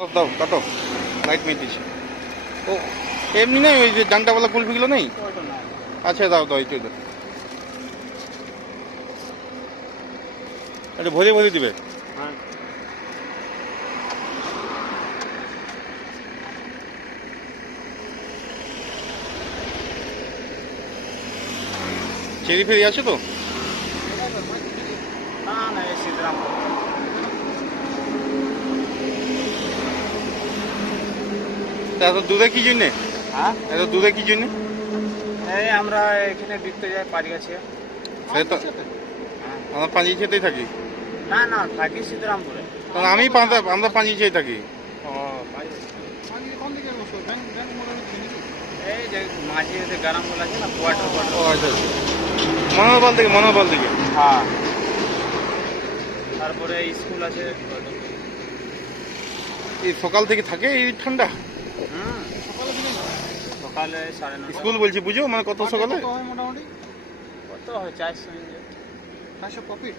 দাও কাটো লাইট মেটিছে ও এমনি নাই ওই যে ডান্টাওয়ালা কুলফিগুলো নেই আচ্ছা দাও দাও এইটাই দাও এটা ভরে ভরে দিবে হ্যাঁ চেরি ফেরি আছে তো না না এই সিদ্ধরাম এত দূরে কি জন্যে হ্যাঁ এত দূরে কি জন্যে এই আমরা এখানে বিকতে যাই পাড়ি গাছে সে তো আমরা পাঁজি খেতেই থাকি না না থাকি সিদ্ধরামপুরে কারণ আমি আমরা পাঁজি খেয়ে থাকি ও এই যে মাঝে যে গ্রামগুলো আছে না কোয়ার্টার ও আচ্ছা আচ্ছা মনোবল থেকে হ্যাঁ তারপরে স্কুল আছে এই সকাল থেকে থাকে এই ঠান্ডা হুম সকালে 9:30 স্কুল বলছি বুঝো মানে কত সকালে মোটামুটি কত হয় 400 কপি